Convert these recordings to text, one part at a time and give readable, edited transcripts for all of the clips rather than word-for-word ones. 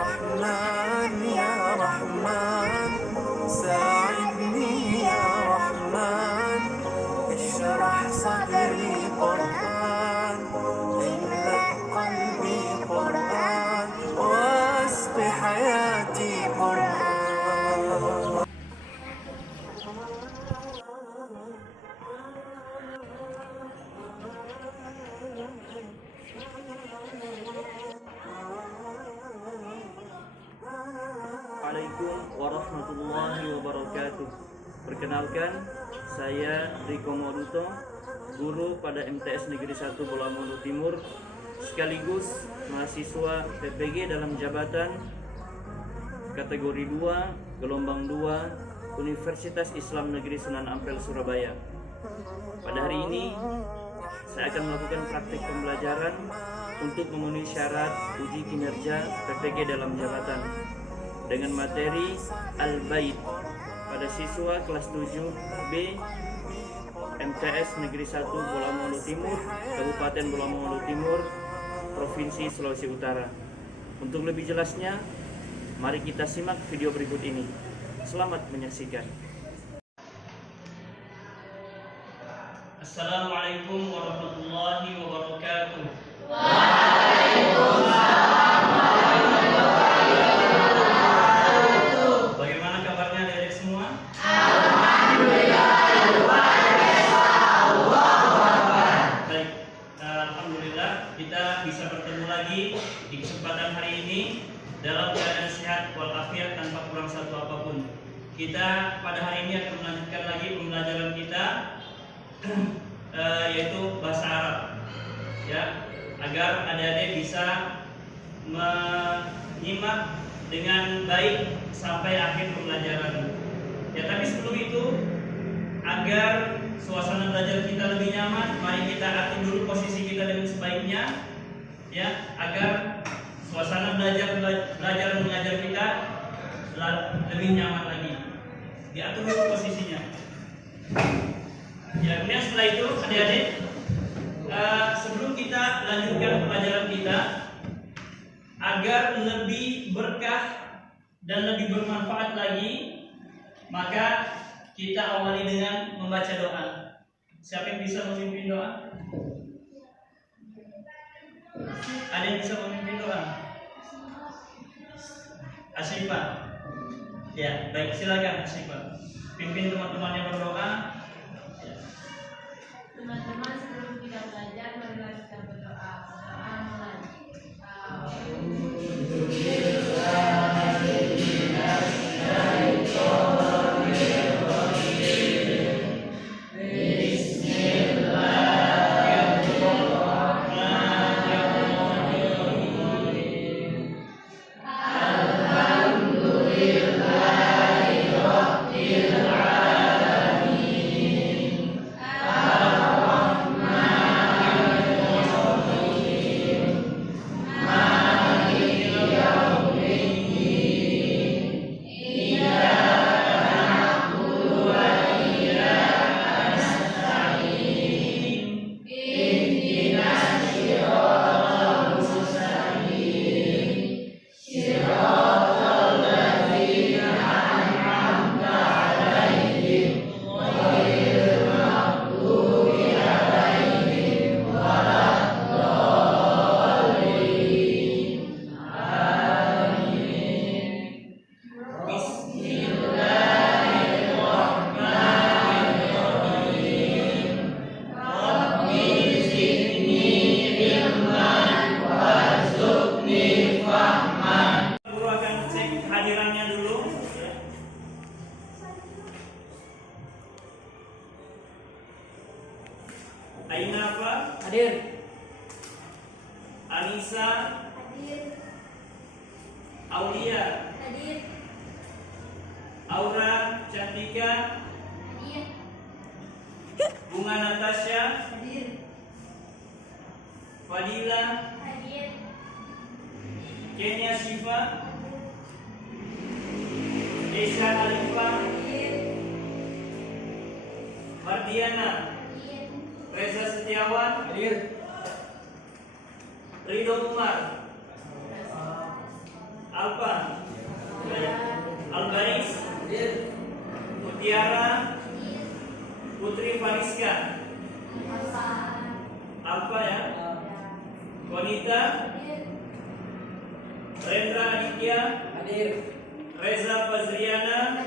رحمن يا رحمن ساعدني يا رحمن اشرح صدري قرآن املأ قلبي قرآن واسق حياتي قرآن. Assalamualaikum warahmatullahi wabarakatuh. Perkenalkan, saya Riko Moduto, guru pada MTS Negeri 1 Bolamondo Timur, sekaligus mahasiswa PPG dalam jabatan kategori 2, gelombang 2, Universitas Islam Negeri Sunan Ampel, Surabaya. Pada hari ini, saya akan melakukan praktik pembelajaran untuk memenuhi syarat uji kinerja PPG dalam jabatan dengan materi Al-Bait pada siswa kelas 7B MTS Negeri 1 Bolamondo Timur, Kabupaten Bolamondo Timur, Provinsi Sulawesi Utara. Untuk lebih jelasnya, mari kita simak video berikut ini. Selamat menyaksikan. Assalamualaikum warahmatullahi wabarakatuh. Bagaimana kabarnya adik-adik semua? Baik, alhamdulillah kita bisa bertemu lagi di kesempatan hari ini dalam keadaan sehat walafiat tanpa kurang satu apapun. Kita pada hari ini akan melanjutkan lagi pembelajaran kita yaitu bahasa Arab, ya, agar adik-adik bisa menyimak dengan baik sampai akhir pembelajaran. Ya, tapi sebelum itu, agar suasana belajar kita lebih nyaman, mari kita atur dulu posisi kita dengan sebaiknya, ya, agar suasana belajar dan mengajar kita lebih nyaman lagi. Diatur dulu posisinya. Ya, kemudian setelah itu adik-adik, sebelum kita lanjutkan pelajaran kita, agar lebih berkah dan lebih bermanfaat lagi, maka kita awali dengan membaca doa. Siapa yang bisa memimpin doa? Ada yang bisa memimpin doa? Asyifa. Ya, baik, silakan Asyifa. Pimpin teman-teman yang berdoa. Teman-teman, sebelum kita belajar, marilah kita berdoa. Berdoa mulai. Aina apa? Hadir. Anissa, Hadir. Aulia, Hadir. Aura Cantika, Hadir. Bunga Natasha, Hadir. Fadila, Hadir. Kenya Shiva, Desha Alifa, Hadir. Mardiana, Hadir. Reza Setiawan, Ridho Umar, Alpan, Albaris, Mutiara, Putri Fariska, Alpa ya, Wanita, Rendra Aditya, Reza Fazriana,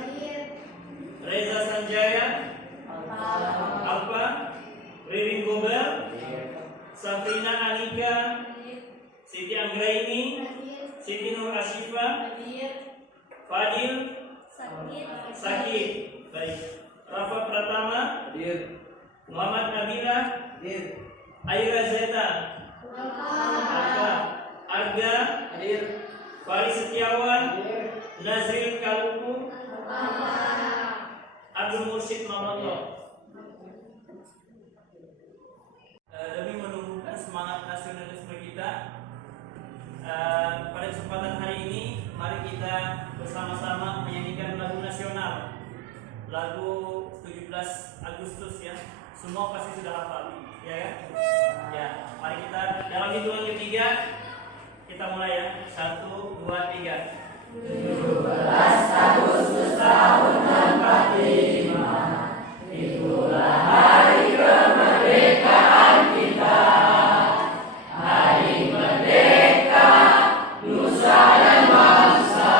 Reza Sanjaya, Alpa, Ririn Gobel, Safrina Anika, Siti Anggraini, Siti Nur Ashifa, Fadil, Sakit, baik. Rafa Pratama, Muhammad Nabila, Aira Zeta, Alfa, Arga, Faris Setiawan, Nazril Kaluku, Abdul Mursyid Mamoto. Demi menumbuhkan semangat nasionalisme kita, pada kesempatan hari ini mari kita bersama-sama menyanyikan lagu nasional, lagu 17 Agustus ya. Semua pasti sudah hafal, ya kan? Ya, mari kita dalam hitungan ketiga kita mulai ya. 1, 2, 3. 17 Agustus tahun 45, itulah hari kemerdekaan kita. Hari merdeka nusa dan bangsa,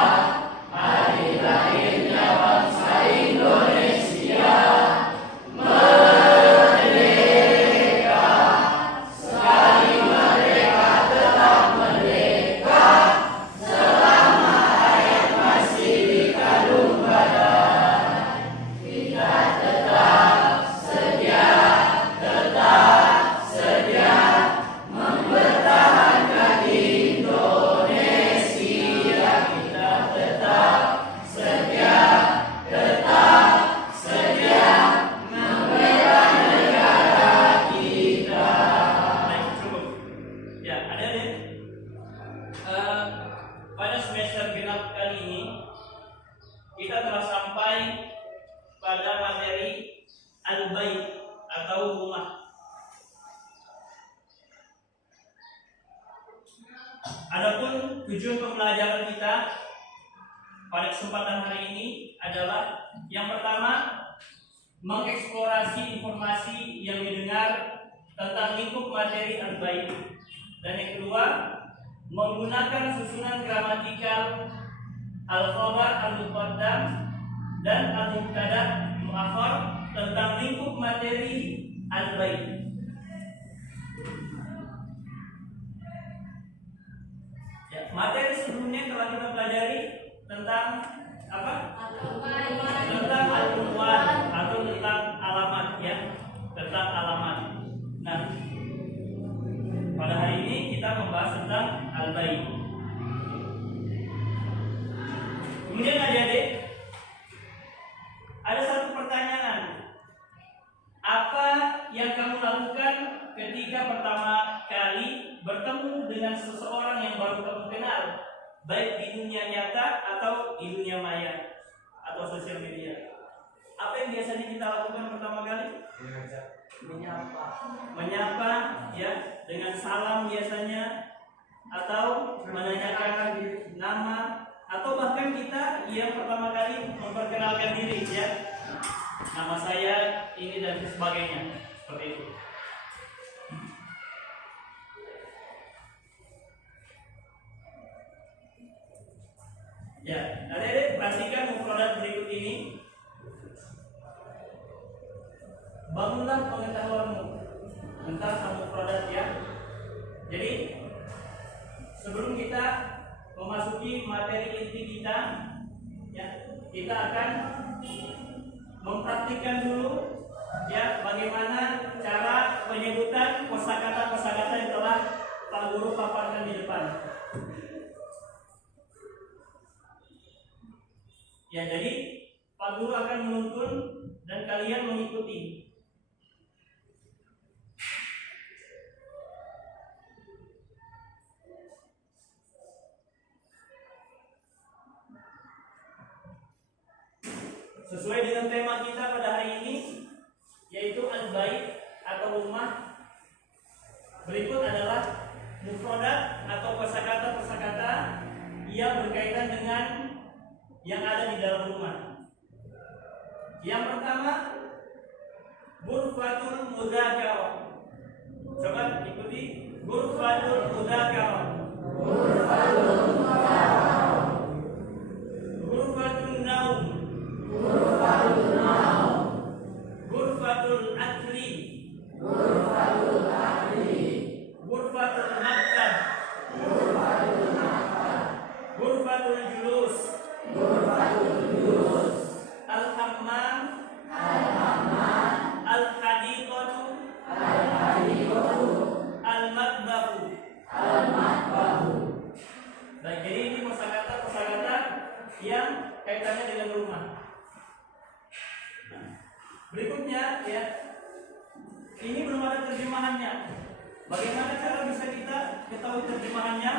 hari lahirnya bangsa Indonesia. Merdeka, sekali merdeka tetap merdeka, selama hayat masih di kandung badan. Kita tetap sedia mempertahankan Indonesia. Kita tetap sedia membela negara kita. Baik, cukup. Ya, ada deh. Pada semester genap kali ini kita telah sampai pada materi al-bait atau rumah. Adapun tujuan pembelajaran kita pada kesempatan hari ini adalah yang pertama, mengeksplorasi informasi yang didengar tentang lingkup materi al-bait, dan yang kedua, menggunakan susunan gramatikal al-khabar al-muqaddam dan al-mubtada muakhar tentang lingkup materi al-bait. Ya, materi sebelumnya telah kita pelajari tentang apa? Tentang al-unwan atau tentang alamat ya, tentang alamat. Nah, pada hari ini kita membahas tentang al-bait. Kemudian adik-adik, ada satu pertanyaan. Apa yang kamu lakukan ketika pertama kali bertemu dengan seseorang yang baru kamu kenal, baik di dunia nyata atau di dunia maya atau sosial media? Apa yang biasanya kita lakukan pertama kali? Menyapa ya, dengan salam biasanya, atau menanyakan nama, atau bahkan kita yang pertama kali memperkenalkan diri ya, nama saya ini dan sebagainya, seperti itu. Ya, adik-adik perhatikan mufradat berikut ini. Bangunlah pengetahuanmu tentang mufradat ya. Jadi sebelum kita memasuki materi inti kita, ya, kita akan mempraktikkan dulu ya bagaimana cara penyebutan kosakata yang telah guru paparkan di depan. Ya, jadi Pak Guru akan menuntun dan kalian mengikuti. Sesuai dengan tema kita pada hari ini, yaitu al-bait atau rumah. Berikut adalah mufradat atau kosakata-kosakata yang berkaitan dengan yang ada di dalam rumah. Yang pertama, ghurfatul mudzakarah. Coba ikuti, ghurfatul mudzakarah. Ghurfatul naum. Ghurfatul akli. Ghurfatul maktab. Ghurfatul julus. Al-hammam. Al-hadiqatu. Al-matbahu. Baik, jadi ini kosakata-kosakata yang kaitannya dengan rumah. Berikutnya ya, ini belum ada terjemahannya. Bagaimana cara bisa kita ketahui terjemahannya?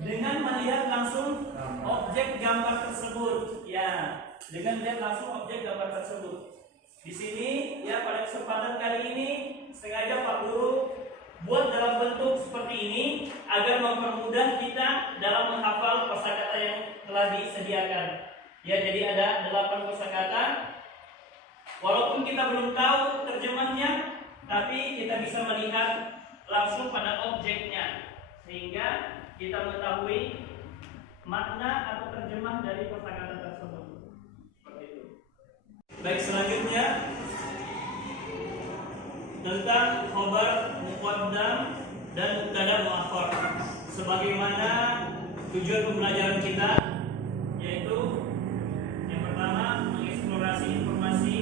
Dengan melihat langsung objek gambar tersebut. Ya, dengan melihat langsung objek gambar tersebut. Di sini ya, pada kesempatan kali ini sengaja Pak Guru buat dalam bentuk seperti ini agar mempermudah kita dalam menghafal kosakata yang telah disediakan. Ya, jadi ada 8 kosakata. Walaupun kita belum tahu terjemahnya, tapi kita bisa melihat langsung pada objeknya, sehingga kita mengetahui makna atau terjemah dari kosakata tersebut. Seperti itu. Baik, selanjutnya tentang khabar muqaddam dan mubtada muakhar. Sebagaimana tujuan pembelajaran kita, yaitu yang pertama mengeksplorasi informasi,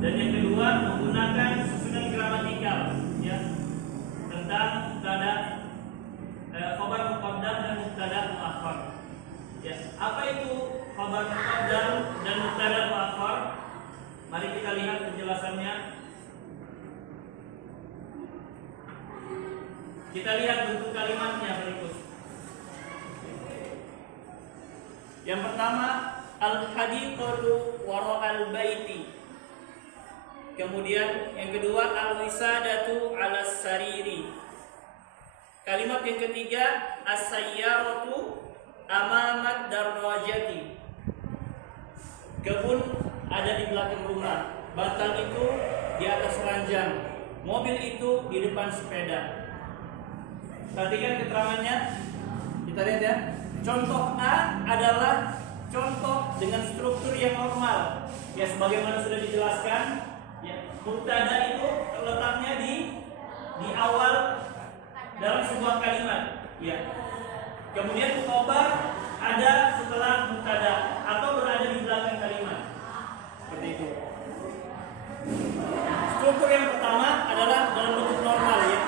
dan yang kedua menggunakan susunan gramatikal ya tentang mubtada, khabar muqaddam dan mubtada muakhar. Ya, apa itu khabar muqaddam dan mubtada muakhar? Mari kita lihat penjelasannya. Kita lihat bentuk kalimatnya berikut. Yang pertama, al-hadiqatu wara'al baiti. Kemudian yang kedua, al-wisadatu 'alas sariri. Kalimat yang ketiga, as-sayyaratu amamat darajati. Kebun ada di belakang rumah, bantal itu di atas ranjang, mobil itu di depan sepeda. Perhatikan keterangannya. Kita lihat ya. Contoh A adalah contoh dengan struktur yang normal. Ya, sebagaimana sudah dijelaskan, ya, mubtada itu terletaknya di awal dalam sebuah kalimat. Ya. Kemudian khabar ada setelah mubtada atau berada di belakang kalimat. Seperti itu. Struktur yang pertama adalah dalam bentuk normal ya.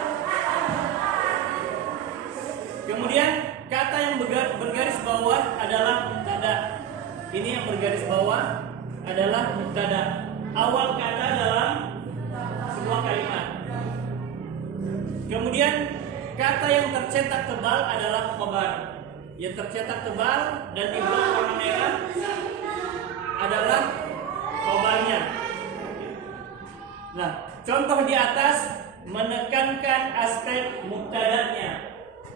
Kemudian kata yang bergaris bawah adalah mubtada. Ini yang bergaris bawah adalah mubtada. Awal kata dalam sebuah kalimat. Kemudian kata yang tercetak tebal adalah khabar. Yang tercetak tebal dan di bawah warna merah adalah khabarnya. Nah, contoh di atas menekankan aspek mubtadanya.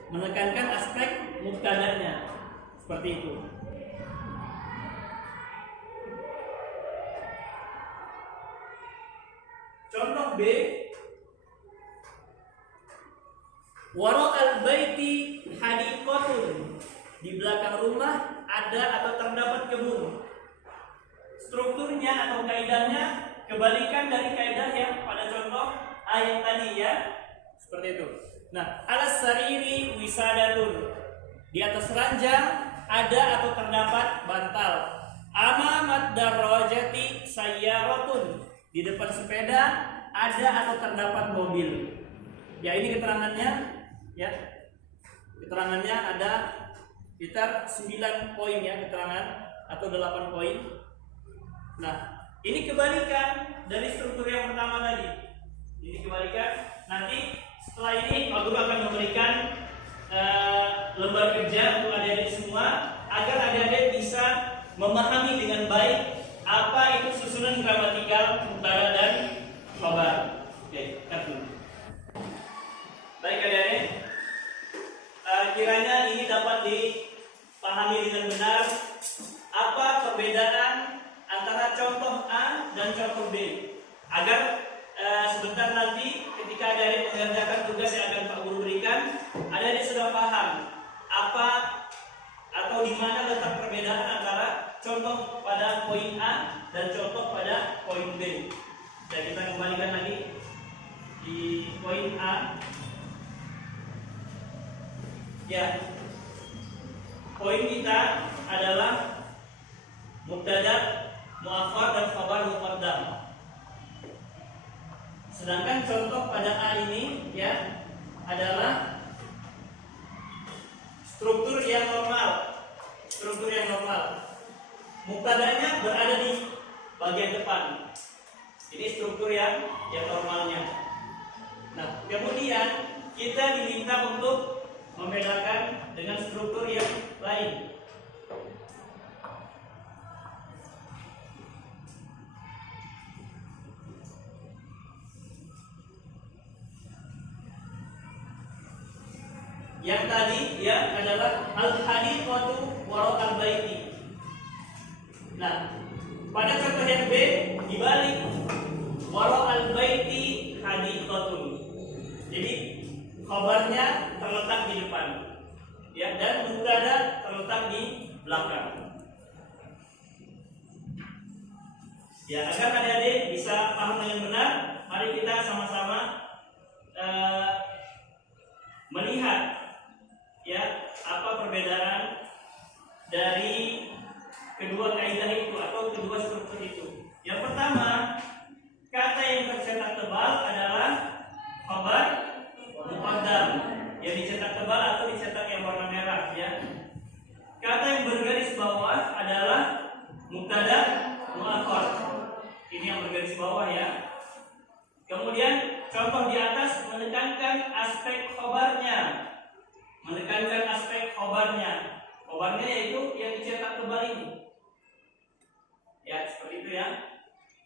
Menekankan aspek mubtadanya. Seperti itu. Contoh B, wara'al baiti hadiqatun. Di belakang rumah ada atau terdapat kebun. Strukturnya atau kaidahnya kebalikan dari kaidah yang pada contoh ayat tadi ya. Seperti itu. Nah, alas sariri wisadatun. Di atas ranjang ada atau terdapat bantal. Amamat darajati sayyaratun. Di depan sepeda ada atau terdapat mobil. Ya, ini keterangannya. Ya. Keterangannya ada sekitar 9 poin ya, keterangan atau 8 poin. Nah, ini kebalikan dari struktur yang pertama tadi. Ini kebalikan. Nanti setelah ini Pak Guru akan memberikan lembar kerja untuk adik-adik semua agar adik-adik bisa memahami dengan baik apa itu susunan gramatikal mubtada dan khabar. Oke, kita dulu. Baik adik-adik, kiranya ini dapat dipahami dengan benar apa perbedaan antara contoh A dan contoh B, agar sebentar nanti ketika adik-adik mengerjakan tugas yang akan Pak Guru berikan, adik-adik sudah paham apa atau di mana letak perbedaan antara contoh pada poin A dan contoh pada poin B. Dan kita kembalikan lagi di poin A. Ya, poin kita adalah mubtada, muakhar dan khabar muqaddam. Sedangkan contoh pada A ini ya adalah struktur yang normal. Struktur yang normal. Mubtadanya berada di bagian depan. Ini struktur yang normalnya. Nah, kemudian kita diminta untuk membedakan dengan struktur yang lain. Yang tadi ya adalah al-hadithatu wara'al baiti. Nah, pada contoh yang B dibalik wara'al baiti hadithatun. Jadi khabarnya terletak di depan. Ya, dan mubtada terletak di belakang. Ya, agar adik-adik bisa paham dengan benar, mari kita sama-sama melihat ya apa perbedaan dari kedua kaidah itu atau kedua struktur itu. Yang pertama, kata yang tercetak tebal adalah khabar muqaddam, yang dicetak tebal atau dicetak yang warna merah ya. Kata yang bergaris bawah adalah mubtada muakhar. Ini yang bergaris bawah ya. Kemudian contoh di atas menekankan aspek khabarnya. Menekankan aspek khobarnya. Khobarnya yaitu yang dicetak tebal ini. Ya, seperti itu ya.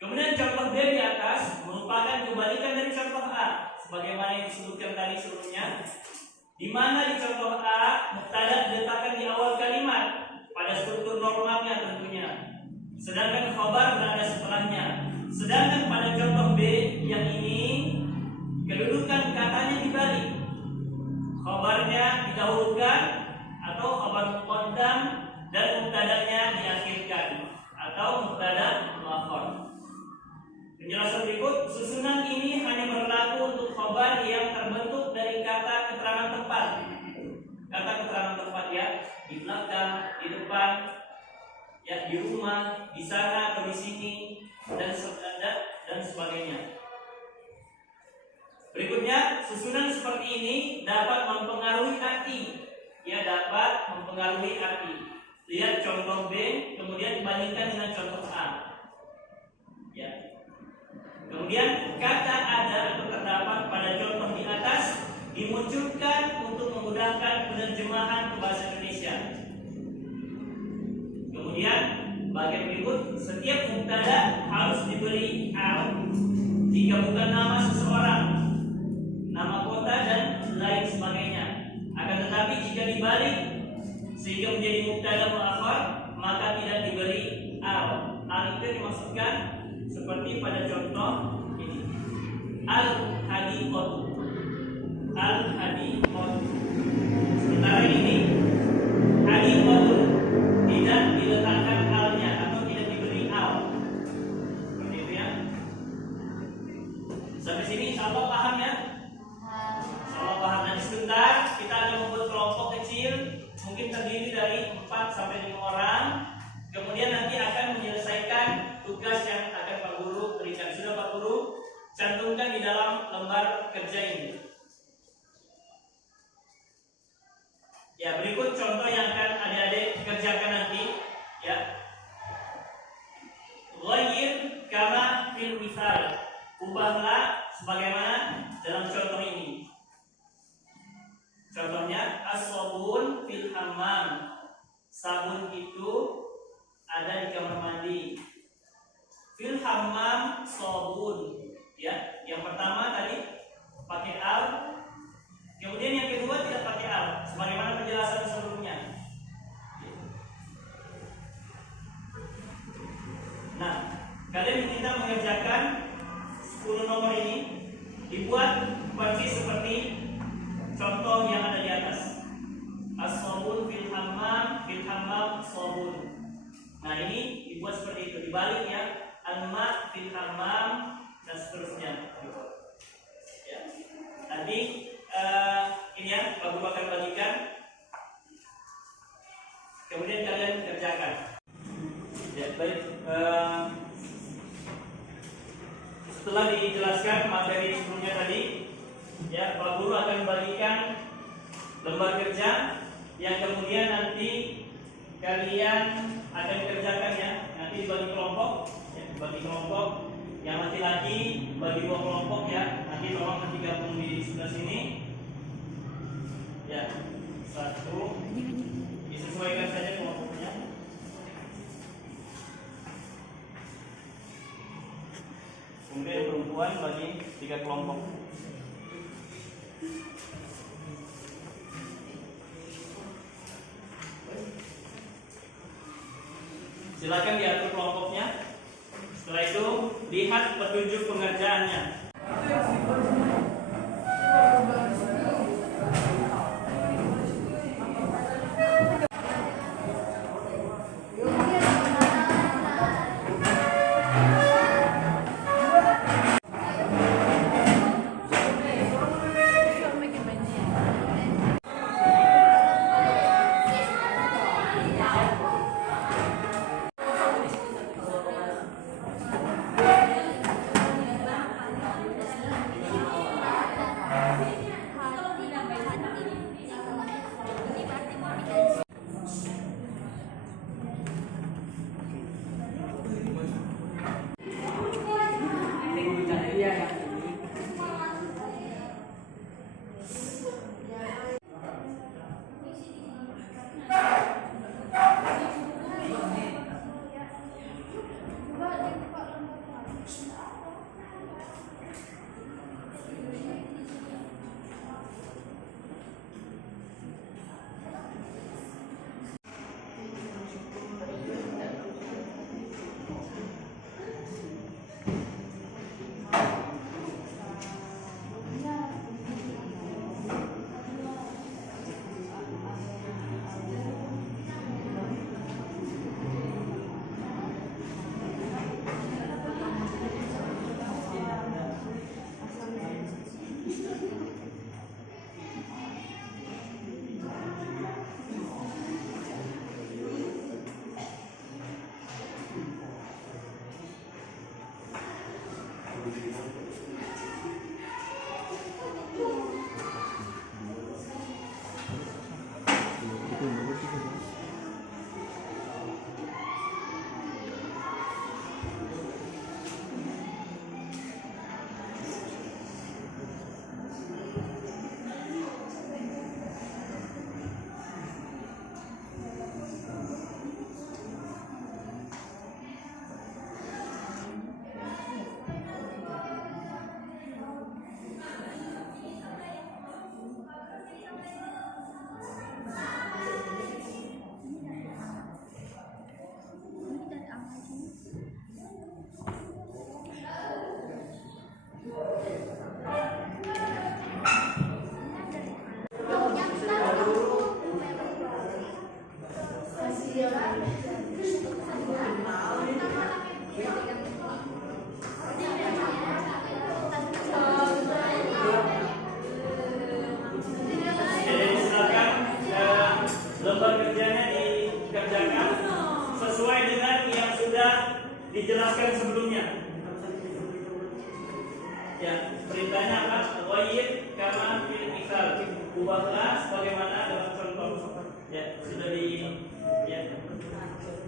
Kemudian contoh B di atas merupakan kebalikan dari contoh A, sebagaimana yang disebutkan tadi sebelumnya. Di mana di contoh A mubtada diletakkan di awal kalimat pada struktur normalnya tentunya. Sedangkan khobar berada setelahnya. Sedangkan pada contoh B yang ini kedudukan katanya dibalik. Khabarnya didahulukan atau khabar muqaddam dan mubtadanya diakhirkan atau mubtada muakhar. Penjelasan berikut, susunan ini hanya berlaku untuk khabar yang terbentuk dari kata keterangan tempat. Kata keterangan tempat ya, di belakang, di depan, ya di rumah, di sana atau di sini dan sebagainya. Berikutnya, susunan seperti ini dapat mempengaruhi arti. Ya, dapat mempengaruhi arti. Lihat contoh B, kemudian bandingkan dengan contoh A. Ya. Kemudian kata ada atau terdapat pada contoh di atas dimunculkan untuk memudahkan penerjemahan ke bahasa Indonesia. Kemudian bagian berikut, setiap mubtada harus diberi al jika bukan nama seseorang, nama kota dan lain sebagainya. Akan tetapi jika dibalik sehingga menjadi mubtada muakhar, maka tidak diberi al. Al itu dimaksudkan seperti pada contoh ini. Al-hadithatu. Al-hadithatu. Sementara ini hadithatu tidak diletakkan alnya atau tidak diberi al. Seperti itu ya. Sampai sini insyaallah paham ya? Insyaallah paham. Nanti sebentar kita akan membuat kelompok kecil, mungkin terdiri dari 4 sampai 5 orang. Kemudian nanti akan menyelesaikan tugas yang akan Pak Guru berikan. Sudah Pak Guru cantumkan di dalam lembar kerja ini. Dibuat seperti itu, dibalik ya. Al-ma fil hammam dan seterusnya. Ya. Nanti ini ya, Pak Guru akan bagikan. Kemudian kalian kerjakan. Ya, baik. Setelah dijelaskan materi sebelumnya tadi, ya, Pak Guru akan bagikan lembar kerja yang kemudian nanti kalian akan kerjakan ya. Nanti dibagi kelompok, ya, dibagi kelompok. Yang laki-laki bagi 2 kelompok ya. Nanti tolong nanti gabung di sebelah sini. Ya, 1. Disesuaikan saja kelompoknya. Kemudian perempuan bagi 3 kelompok. Silakan diatur kelompoknya. Setelah itu lihat petunjuk pengerjaannya. dijelaskan sebelumnya. Ya, perintahnya apa? Ghayyir kama fil misal. Ubahlah sebagaimana dalam contoh. Ya, sudah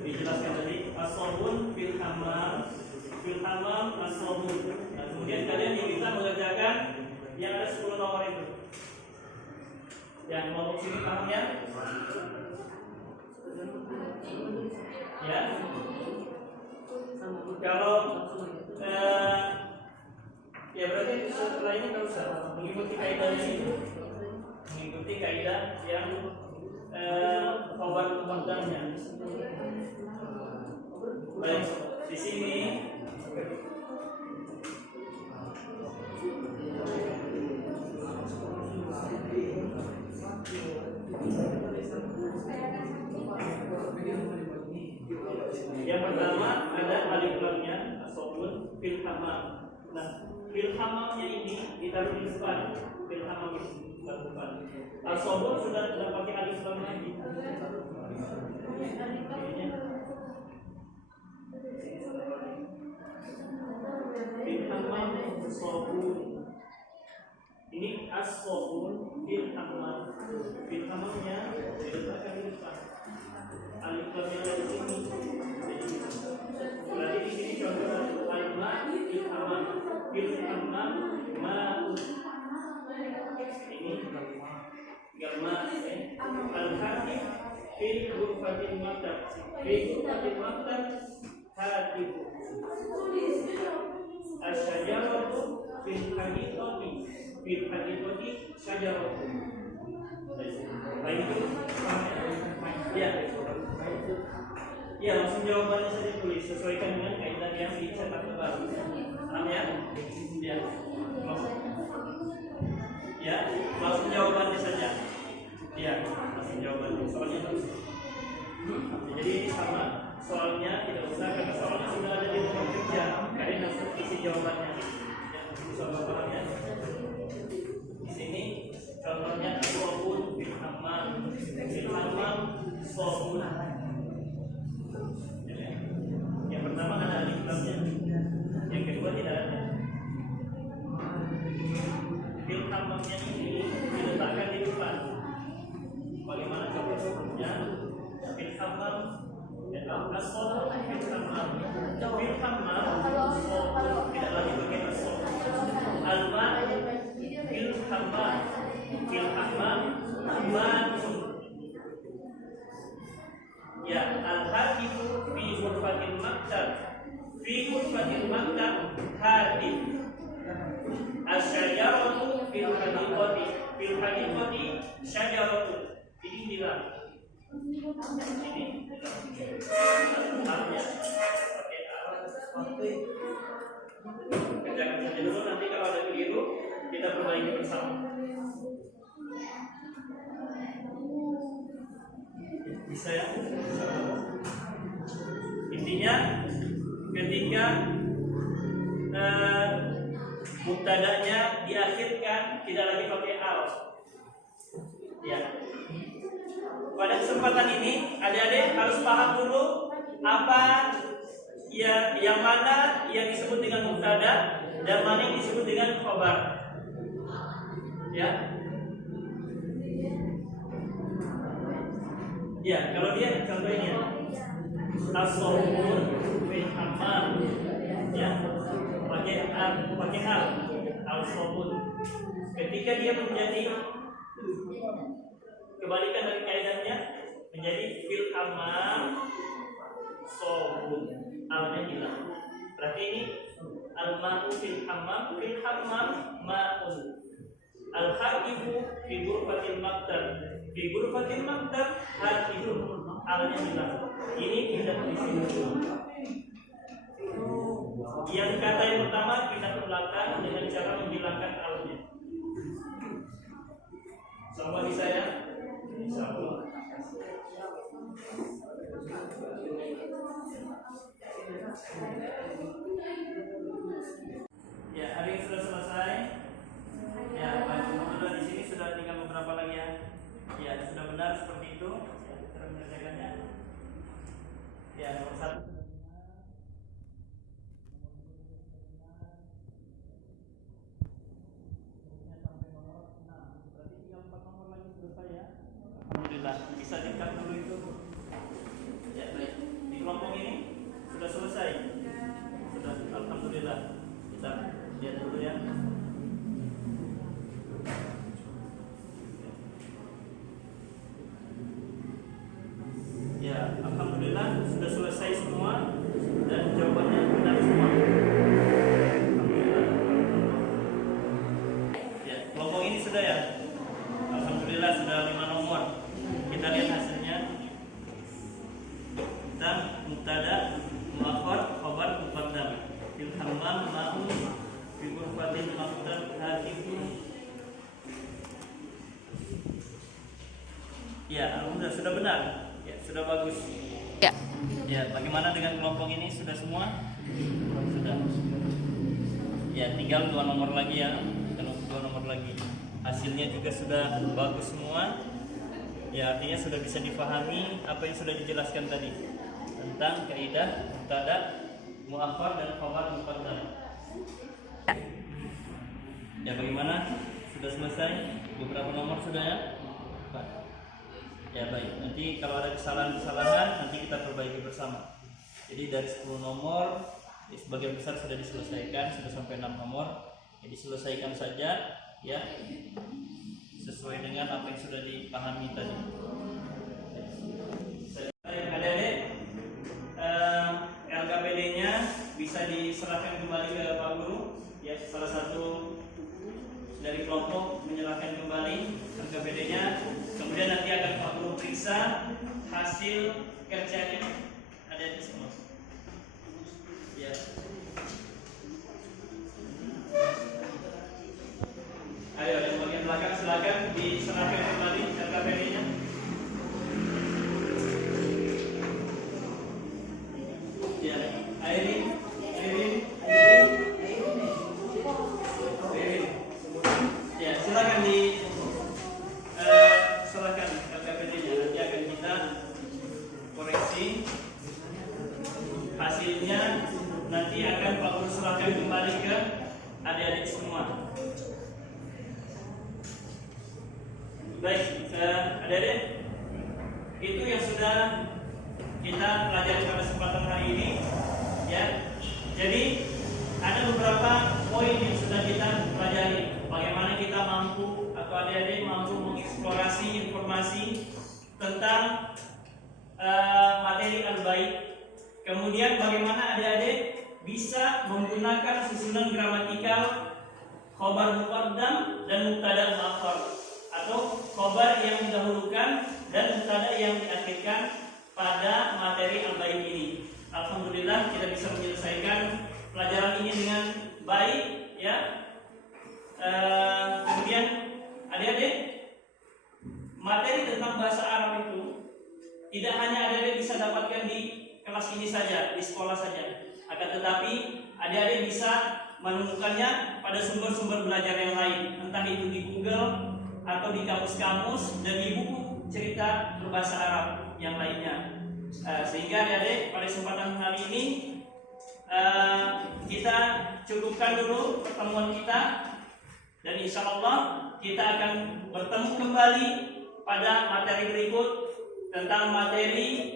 dijelaskan tadi. As-sabun fil hammam as-sabun. Nah, kemudian kalian diminta mengerjakan yang ada 10 nomor itu. Yang kelompok sini paham ya? Ya. Kalau ya berarti setelah ini nggak usah mengikuti kaidah ini, mengikuti kaidah yang khabar muqaddamnya. Baik, di sini Yang pertama ada alif lamnya asobun fil hamam. Nah, fil hamamnya ini ditaruh di depan. Fil hamam di depan. Asobun sudah tidak pakai alif lam lagi. Fil hamam asobun. Ini asobun fil hamam. Fil hamamnya diletakkan di depan. Alif lamnya di sini. Berarti di sini contoh al-ma fil hamam. Fil hamam ma'un. Ini gamma al-hadid fil ghurfatil maktab. Fil ghurfatil maktab hadid. Asyajaratu fil hadiqati. Fil hadiqati syajaratu. Baik itu ya. Ya, langsung jawabannya saja tulis sesuaikan dengan kaidah yang dicetak tebal. Paham ya? Ya. Ya, langsung jawabannya saja. Ya, langsung jawabannya. Soalnya terus. Jadi ini sama. Soalnya tidak usah karena soalnya sudah ada di rumah kerja. Kalian langsung isi jawabannya. Ya, soal paham ya. Di sini contohnya sobun fil hammam. Fil hammam sobun. Yang pertama ada alif lamnya, yang kedua tidak ada. Fil hammamnya ini diletakkan di depan. Bagaimana contoh sebelumnya? Fil hammam, as-sob fil hammam. Fil hammam, sob tidak lagi pakai as-sob. Al-ma fil hammam, fil hammam ma'un. Ya, al-hadidu fi ghurfatil maktab. Fi ghurfatil maktab hadid. Asyajaratu fil hadiqati. Fil hadiqati syajaratu. Ini hilang. Ini artinya kerjakan saja dulu, nanti kalau ada keliru kita perbaiki bersama. Bisa ya? Intinya ketika mubtada'nya diakhirkan tidak lagi pakai al. Ya. Pada kesempatan ini adik-adik harus paham dulu apa ya, yang mana yang disebut dengan mubtada dan mana yang disebut dengan khabar. Ya. Ya, kalau dia contohnya as-sobun fil hammam, ya, pakai al al-sobun. Ketika dia menjadi kebalikan dari kaidahnya menjadi fil hammam sobun, alnya hilang. Berarti ini al-ma'u fil hammam ma'un. Al-hadifu fi ghurfatil maktab. Fi ghurfatil maktab hadifun, alnya hilang. Ini tidak di sini. Yang kata yang pertama kita ke belakang dengan cara menghilangkan alnya. Semua bisa ya? Insyaallah. Ya, ada yang sudah selesai. Ya, alhamdulillah di sini sudah tinggal beberapa lagi ya. Ya, sudah benar seperti itu. Cara mengerjakannya. Ya, nomor 1. Alhamdulillah, bisa dikat dulu itu. Ya, baik. Di kelompok ini sudah selesai. Sudah, alhamdulillah. Kita lihat dulu ya. Ya, alhamdulillah sudah selesai semua dan jawabannya benar semua. Alhamdulillah. Ya, kelompok ini sudah ya. Alhamdulillah sudah 5 nomor. Kita lihat hasilnya. Kita mubtada, muakhar, khabar, muqaddam. Fil hammam ma'un, fi ghurfatil maktab hadifun. Ya, alhamdulillah sudah benar. Ya, sudah bagus. Ya. Ya, bagaimana dengan kelompok ini? Sudah semua? Sudah. Ya, tinggal 2 nomor lagi ya. Kalau 2 nomor lagi. Hasilnya juga sudah bagus semua. Ya, artinya sudah bisa dipahami apa yang sudah dijelaskan tadi tentang kaidah mubtada, muakhar dan khabar muqaddam. Ya, bagaimana? Sudah selesai? Beberapa nomor sudah ya? Ya, baik. Nanti kalau ada kesalahan-kesalahan nanti kita perbaiki bersama. Jadi dari 10 nomor sebagian besar sudah diselesaikan, sudah sampai 6 nomor. Jadi selesaikan saja ya, sesuai dengan apa yang sudah dipahami tadi. Adik-adik, LKPD-nya bisa diserahkan kembali ke Pak Guru. Ya, salah satu dari kelompok menyerahkan kembali LKPD-nya. Kemudian nanti akan Pak Guru periksa hasil kerjanya. Ada di semua. Ya. Ayo, yang bagian belakang silakan diserahkan kembali LKPD-nya. Ya, Airin. Ya, silakan serahkan LKPD-nya. Nanti akan kita koreksi hasilnya. Nanti akan Pak Guru serahkan kembali ke adik-adik semua. Baik, adik-adik, itu yang sudah kita pelajari pada kesempatan hari ini. Ya, jadi ada beberapa poin yang sudah kita pelajari. Bagaimana kita mampu atau adik-adik mampu mengeksplorasi informasi tentang materi al-bait. Kemudian bagaimana adik-adik bisa menggunakan susunan gramatikal khabar muqaddam dan mubtada muakhar, atau khabar yang didahulukan dan mubtada yang diakhirkan pada materi al-bait ini. Alhamdulillah kita bisa menyelesaikan pelajaran ini dengan baik ya. Kemudian adik-adik, materi tentang bahasa Arab itu tidak hanya adik-adik bisa dapatkan di kelas ini saja, di sekolah saja, akan tetapi adik-adik bisa menemukannya pada sumber-sumber belajar yang lain, entah itu di Google atau di kamus-kamus dan di buku cerita berbahasa Arab yang lainnya. Sehingga adik-adik pada kesempatan hari ini kita cukupkan dulu pertemuan kita, dan insya Allah kita akan bertemu kembali pada materi berikut tentang materi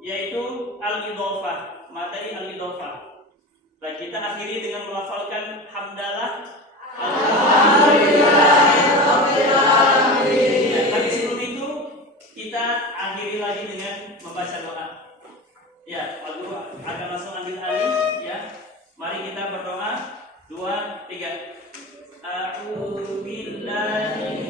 yaitu al-idhofah, materi al-idhofah. Dan kita akhiri dengan melafalkan hamdalah. Tapi sebelum itu kita akhiri lagi dengan membaca doa. Ya, Pak Guru akan langsung ambil alih ya. Mari kita berdoa. 2, 3. A'udzu billahi